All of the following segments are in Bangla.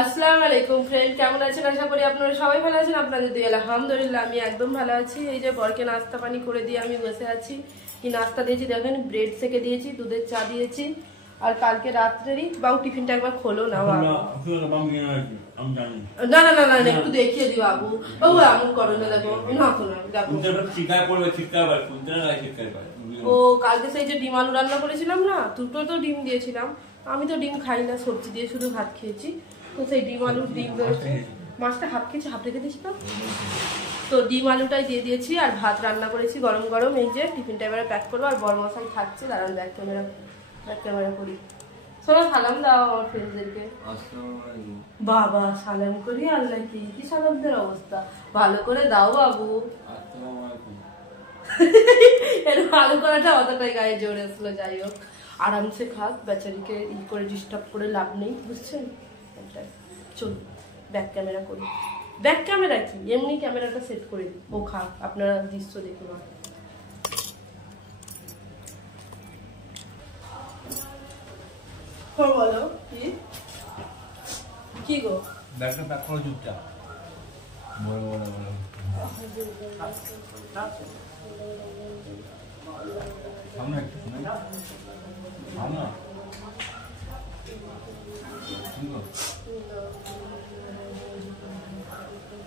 আসসালামু আলাইকুম ফ্রেন্ড, কেমন আছেন? আশা করি আপনারা সবাই ভালো আছেন। আপনাদের দিয়ে আলহামদুলিল্লাহ আমি একদম ভালো আছি। এই যে বরকে নাস্তা পানি করে দিয়ে আমি বসে আছি। কি নাস্তা দিয়েছি দেখেন, ব্রেড সেকে দিয়েছি, দুধের চা দিয়েছি। আর কালকে রাত্রেরই বাবু টিফিনটা একবার খোলো না বাবু। না না না না একটু দেখিয়ে দিও বাবু। বাবু এমন করো না, দেখো না শোনা দেখো। ও কালকে সেই যে ডিম আলু রান্না করেছিলাম না, দুটো তো ডিম দিয়েছিলাম। আমি তো ডিম খাই না, সবজি দিয়ে শুধু ভাত খেয়েছি। তো সেই ডিম আলুর ডিম মাছটা হাফ খেয়েছি, হাফ রেখে দিয়েছিলাম। তো ডিম আলুটাই দিয়ে দিয়েছি আর ভাত রান্না করেছি গরম গরম। এই যে টিফিনটা এবারে প্যাক করবো। আর বড় মশাই খাচ্ছে, দাঁড়ান ব্যাক ক্যামেরা করি। শোনো সালাম দাও আমার ফ্রেন্ডদেরকে। বাবা সালাম করি, আল্লাহ কি সালামদের অবস্থা, ভালো করে দাও বাবু। এর ভালো করাটা অতটাই গায়ে জোরে আসলো। যাই হোক আরামসে খাক, বেচারিকে ই করে ডিস্টার্ব করে লাভ নেই, বুঝছেন? চলুন ব্যাক ক্যামেরা করি। ব্যাক ক্যামেরা কি, এমনি ক্যামেরাটা সেট করে দিই, ও খাক, আপনারা দৃশ্য দেখুন। বলো কি গো, ব্যাগটা প্যাক করো চুপচাপ। বড় বড় বড় সামনে একটু শুনে সামনে কি গো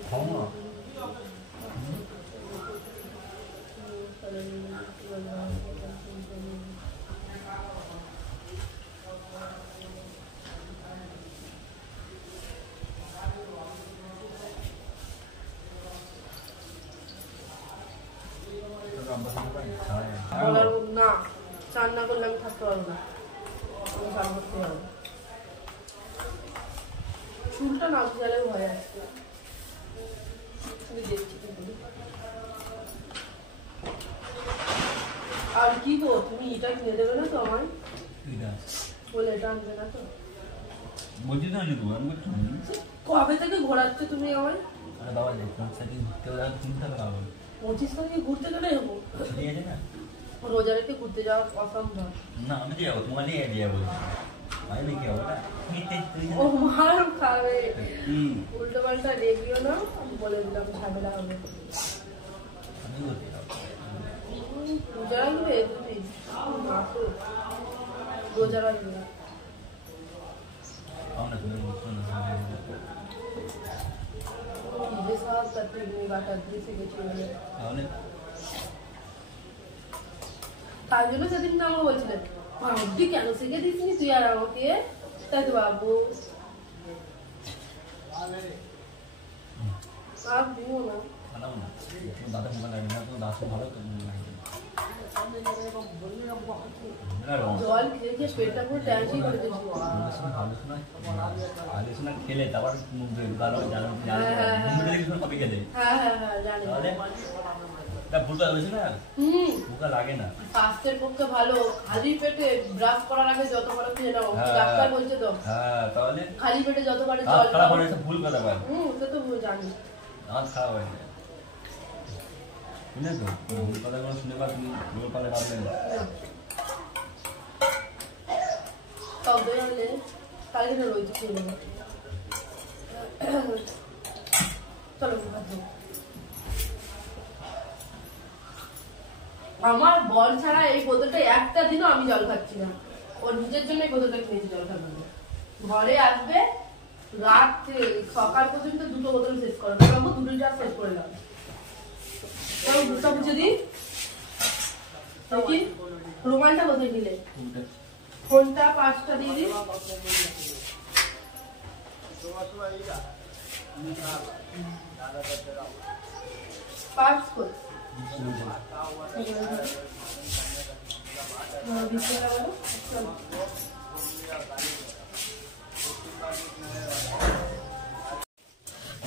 সামনে না চান না করলে আমি থাকতে পারবো না, চান করতে হবে। চুলটা না গেলে ভয় আসছে। আর কি গো, তুমি এটা কিনে দেবে না তো আমায়? বলে এটা আনবে না তো? বলছি তো আনি দোকান করছো কবে থেকে ঘোরাচ্ছে তুমি আমায়? আরে বাবা দেখুন সেদিন ঘুরতে গেলে কিনতে হবে বাবা। 25 তারিখে ঘুরতে গেলে হবো? ঠিক আছে না, রোজা রেখে ঘুরতে যাওয়া অসম্ভব। না আমি যাবো, তোমার নিয়ে যাবো। আমি দেখি হবে না, ও মার খাবে, উল্টো পাল্টা রেগিও না, বলে দিলাম ঝামেলা হবে। আমি বলতে রোজা রাখবে তুমি? রোজা রাখবে না? তার জন্য সেদিন তো আমাকে বলছিলেন তুই কেন শিখে দিসনি তুই আর আমাকে, তাই তো বাবু দিও না। দাদা মোবাইল না তো দাদা ভালো জল খেয়ে খেয়ে পেটটা পুরো ট্যাঙ্কি করে দিয়েছি। আলোচনা খেলে তারপর কপি খেলে ভুকা লাগে না। স্বাস্থ্যের পক্ষে ভালো, খালি পেটে ব্রাশ করার আগে যত পারো খেয়ে নাও, ডাক্তার বলছে তো। হ্যাঁ তাহলে খালি পেটে যত পারো জল খারাপ হয়, ভুল কথা বল। সে তো জানি দাঁত খারাপ হয় না, শুনে তো ভুল কথাগুলো শুনে পা তুমি ভুল পালে পারবে না। তবে হলে কালকে না রয়েছে খেয়ে নেবো। চলো আমার বল ছাড়া এই বোতলটা একটা দিনও আমি জল খাচ্ছি না। ওর নিজের জন্য এই বোতলটা কিনেছি জল খাবো। ঘরে আসবে রাত সকাল পর্যন্ত দুটো বোতল শেষ করো, বাবু দুটোটা শেষ করে দাও। দুটো বুঝে দিই দেখি। রুমালটা কোথায় দিলে? ফোনটা 5টা দিয়ে দিই। পাঁচ কই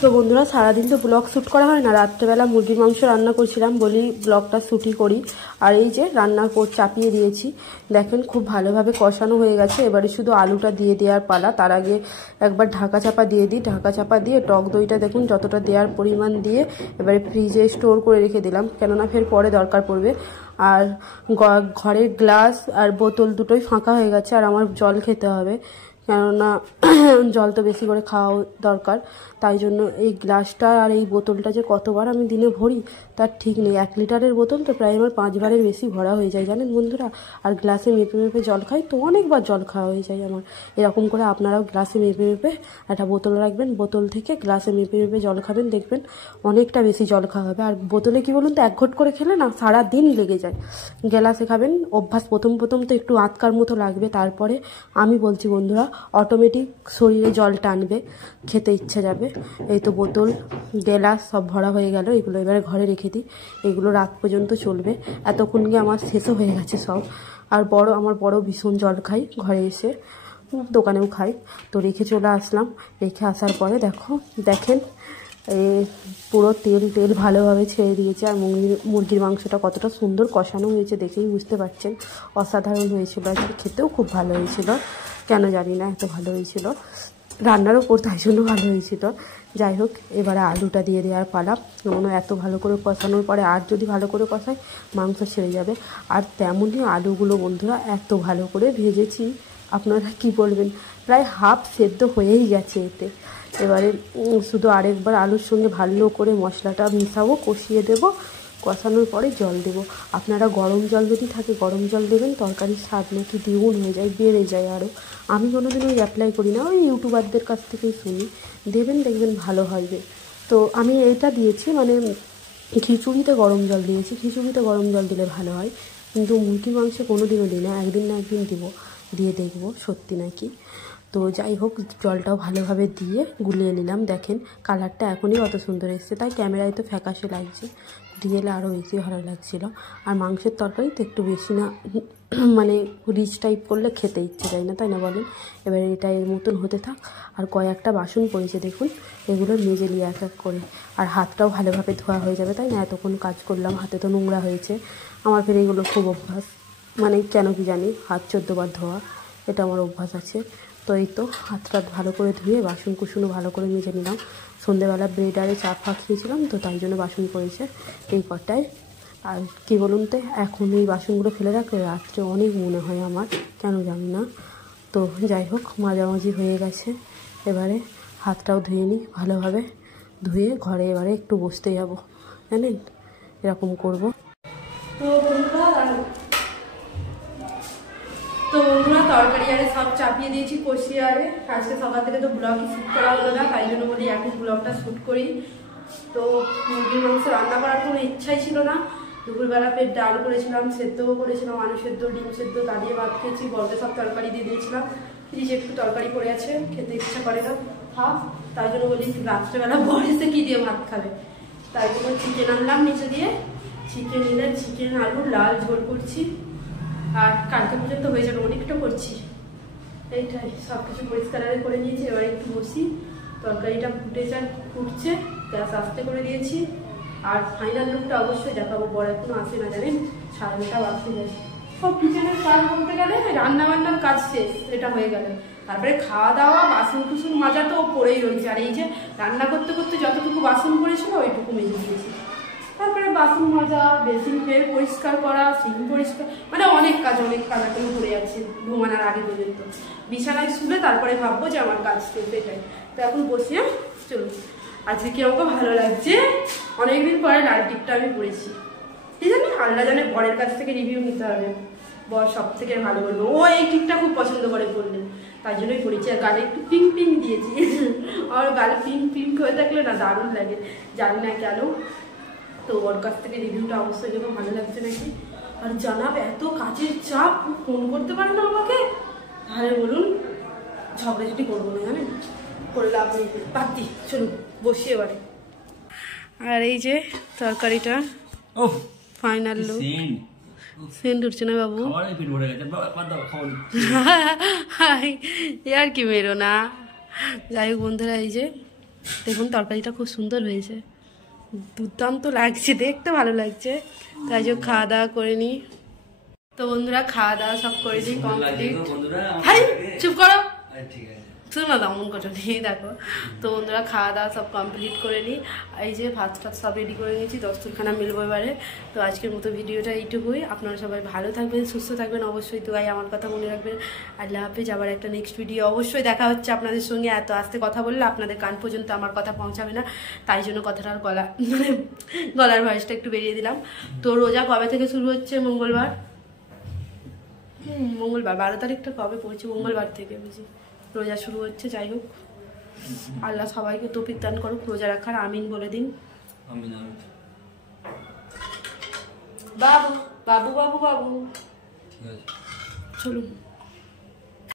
তো বন্ধুরা, সারাদিন তো ব্লগ শ্যুট করা হয় না, রাত্রেবেলা মুরগির মাংস রান্না করছিলাম বলি ব্লগটা শ্যুটই করি। আর এই যে রান্না চাপিয়ে দিয়েছি, দেখেন খুব ভালোভাবে কষানো হয়ে গেছে। এবারে শুধু আলুটা দিয়ে দেওয়ার পালা। তার আগে একবার ঢাকা চাপা দিয়ে দিই। ঢাকা চাপা দিয়ে টক দইটা দেখুন যতটা দেওয়ার পরিমাণ দিয়ে এবারে ফ্রিজে স্টোর করে রেখে দিলাম, কেননা ফের পরে দরকার পড়বে। আর ঘরের গ্লাস আর বোতল দুটোই ফাঁকা হয়ে গেছে, আর আমার জল খেতে হবে। কেননা জল তো বেশি করে খাওয়া দরকার। তাই জন্য এই গ্লাসটা আর এই বোতলটা যে কতবার আমি দিনে ভরি তার ঠিক নেই। 1 লিটারের বোতল তো প্রায় আমার 5 বারের বেশি ভরা হয়ে যায় জানেন বন্ধুরা। আর গ্লাসে মেপে মেপে জল খাই তো অনেকবার জল খাওয়া হয়ে যায় আমার। এরকম করে আপনারাও গ্লাসে মেপে মেপে একটা বোতল রাখবেন, বোতল থেকে গ্লাসে মেপে মেপে জল খাবেন, দেখবেন অনেকটা বেশি জল খাওয়া হবে। আর বোতলে কি বলুন তো, 1 ঘট করে খেলে না সারা দিন লেগে যায়। গ্লাসে খাবেন অভ্যাস, প্রথম প্রথম তো একটু আঁতকার মতো লাগবে, তারপরে আমি বলছি বন্ধুরা অটোমেটিক শরীরে জল টানবে, খেতে ইচ্ছে যাবে। এই তো বোতল গ্লাস সব ভরা হয়ে গেল, এগুলো এবারে ঘরে রেখে দিই, এগুলো রাত পর্যন্ত চলবে। এতক্ষণ গিয়ে আমার শেষও হয়ে গেছে সব। আর আমার বড় ভীষণ জল খাই, ঘরে এসে দোকানেও খাই, তো রেখে চলে আসলাম। রেখে আসার পরে দেখেন পুরো তেল ভালোভাবে ছেড়ে দিয়েছে। আর মুরগির মাংসটা কতটা সুন্দর কষানো হয়েছে দেখেই বুঝতে পারছেন, অসাধারণ হয়েছিল। আজকে খেতেও খুব ভালো হয়েছিল, কেন জানি না এত ভালো হয়েছিল, রান্নারও তাই জন্য ভালো হয়েছিল। যাই হোক, এবারে আলুটা দিয়ে দেওয়ার পালা। এত ভালো করে কষানোর পরে আর যদি ভালো করে কষাই মাংস ছেড়ে যাবে। আর তেমনই আলুগুলো বন্ধুরা এত ভালো করে ভেজেছি, আপনারা কি বলবেন, প্রায় হাফ সেদ্ধ হয়েই গেছে এতে। এবারে শুধু আরেকবার আলুর সঙ্গে ভালো করে মশলাটা মিশাবো, কষিয়ে দেব, কষানোর পরে জল দেব। আপনারা গরম জল যদি থাকে গরম জল দেবেন, তরকারির স্বাদ নাকি দ্বিগুণ হয়ে যায়, বেড়ে যায় আরও। আমি কোনোদিন ওই অ্যাপ্লাই করি না, ওই ইউটিউবারদের কাছ থেকেই শুনি, দেবেন দেখবেন ভালো হবে। তো আমি এটা দিয়েছি, মানে খিচুড়িতে গরম জল দিয়েছি, খিচুড়িতে গরম জল দিলে ভালো হয়, কিন্তু মুরগির মাংসে কোনোদিনও দিই না, একদিন না একদিন দিয়ে দেখব সত্যি নাকি। তো যাই হোক, জলটাও ভালোভাবে দিয়ে গুলিয়ে নিলাম। দেখেন কালারটা এখনই অত সুন্দর এসছে, তাই ক্যামেরায় তো ফ্যাকাশে লাগছে, রিয়েলে আরও বেশি ভালো লাগছিল। আর মাংসের তরকারি তো একটু বেশি না মানে রিচ টাইপ করলে খেতে ইচ্ছে যায় না, তাই না বলেন। এবারে এটা এর মতন হতে থাক। আর কয়েকটা বাসন পড়েছে দেখুন, এগুলো মেজে নিয়ে এক এক করে। আর হাতটাও ভালোভাবে ধোয়া হয়ে যাবে, তাই না, এতক্ষণ কাজ করলাম, হাতে তো নোংরা হয়েছে আমার। ফের এগুলো খুব অভ্যাস, মানে কেন কি জানি, হাত 14 বার ধোয়া, এটা আমার অভ্যাস আছে। তো এই তো হাতটা ভালো করে ধুয়ে বাসন কুসনও ভালো করে মেজে নিলাম। সন্ধ্যেবেলা ব্রেড আরে চা খেয়েছিলাম, তো তাই জন্য বাসন পড়েছে এই কটায়। আর কি বলুন তো, এখন এই বাসনগুলো ফেলে রাখলে রাত্রে অনেক মনে হয় আমার, কেন জানি না। তো যাই হোক, মাঝামাঝি হয়ে গেছে। এবারে হাতটাও ধুয়ে নিই ভালোভাবে, ধুয়ে ঘরে এবারে একটু বসতে যাব, জানেন এরকম করব। তো বন্ধুরা তরকারি আরে সব চাপিয়ে দিয়েছি কষিয়ে। আরে আজকে সকাল থেকে তো ব্লগই শ্যুট করা হলো না, তাই জন্য বলি এখন ব্লগটা শ্যুট করি। তো মুরগির মাংস রান্না করার কোনো ইচ্ছাই ছিল না। দুপুরবেলা পেট ডাল করেছিলাম, সেদ্ধও করেছিলাম, আলু সেদ্ধ, ডিম সেদ্ধ, তা দিয়ে ভাত খেয়েছি। বলতে সব তরকারি দিয়ে দিয়েছিলাম, ফ্রিজে একটু তরকারি পড়ে আছে, খেতে ইচ্ছা করে না হাফ, তাই জন্য বলি রাত্রেবেলা বরেছে কি দিয়ে ভাত খাবে, তাই জন্য চিকেন আনলাম নিচে দিয়ে। চিকেন নিলে চিকেন আলু লাল ঝোল করছি, আর কালকে পর্যন্ত হয়ে যাবে, অনেকটা করছি। এইটাই সব কিছু পরিষ্কার করে নিয়েছি। এবার একটু বসি, তরকারিটা ফুটছে, গ্যাস আস্তে করে দিয়েছি। আর ফাইনাল লুকটা অবশ্যই দেখাবো, বড় এখনো আসে না জানেন, 9:30 বাজতে যায়। সব কিচেনের কাজ বলতে গেলে রান্না বান্নার কাজ শেষ, এটা হয়ে গেলে তারপরে খাওয়া দাওয়া, বাসন কুসন মাজা তো পড়েই রয়েছে। আর এই যে রান্না করতে করতে যতটুকু বাসন পড়েছিল ওইটুকু মেজে দিয়েছি। তারপরে বাসন মাজা, বেসিন ফের পরিষ্কার করা, সিঙ্ক পরিষ্কার, মানে অনেক কাজ এখনো পড়ে যাচ্ছে ঘুমানোর আগে পর্যন্ত। বিছানায় শুলে তারপরে ভাববো যে আমার কাজ শেষ, এটাই। তো এখন বসি, চলুন। আজকে কি আমাকে ভালো লাগছে, অনেকদিন পরে লাল টিপটা আমি পরেছি, ঠিক আছে। আল্লাহ জানে, বরের কাছ থেকে রিভিউ নিতে হবে, বর সব থেকে ভালো বলবো। ও এই টিপটা খুব পছন্দ করে পরলে, তাই জন্যই পরেছি। আর গালে একটু পিঙ্ক পিঙ্ক দিয়েছি, আর গালে পিঙ্ক পিঙ্ক হয়ে থাকলে না দারুণ লাগে, জানি না কেন। তো ওর কাছ থেকে রিভিউটা অবশ্যই যখন ভালো লাগছে নাকি। আর জানাব এত কাজের চাপ, ফোন করতে পারে না আমাকে, তাহলে বলুন ঝগড়াঝাটি করবো না, জানেন, করলে আপনি পাতি। চলুন বসি এবারে। আর এই যে তরকারিটা ফাইনাল লুক, সেন্ট উঠছে না বাবু, আর কি মেরো না। যাই হোক বন্ধুরা, এই যে দেখুন তরকারিটা খুব সুন্দর হয়েছে, দুর্দান্ত লাগছে, দেখতে ভালো লাগছে। তাই জন্য খাওয়া দাওয়া করে নি। তো বন্ধুরা খাওয়া দাওয়া সব করে দিই কমপ্লিট। চুপ করো, শোনো না অমন কথা নেই। দেখো তো বন্ধুরা খাওয়া দাওয়া সব কমপ্লিট করে নিই। এই যে ভাত টাত সব রেডি করে নিয়েছি, দস্তরখানা মিলবো এবারে। তো আজকের মতো ভিডিওটা এইটুকুই। আপনারা সবাই ভালো থাকবেন, সুস্থ থাকবেন, অবশ্যই দোয়াই আমার কথা মনে রাখবেন। আল্লাহ হাফেজ। আবার একটা নেক্সট ভিডিও অবশ্যই দেখা হচ্ছে আপনাদের সঙ্গে। এত আস্তে কথা বললে আপনাদের কান পর্যন্ত আমার কথা পৌঁছাবে না, তাই জন্য কথাটার গলার ভয়েসটা একটু বেরিয়ে দিলাম। তো রোজা কবে থেকে শুরু হচ্ছে? মঙ্গলবার। মঙ্গলবার 12 তারিখটা কবে পড়ছে? মঙ্গলবার থেকে বুঝি রোজা শুরু হচ্ছে। যাই হোক, আল্লাহ সবাইকে তৌফিক দান করুক রোজা রাখার। আমিন বলে দিন। আমিন আমিন। বাবু বাবু বাবু বাবু ঠিক আছে চলুন।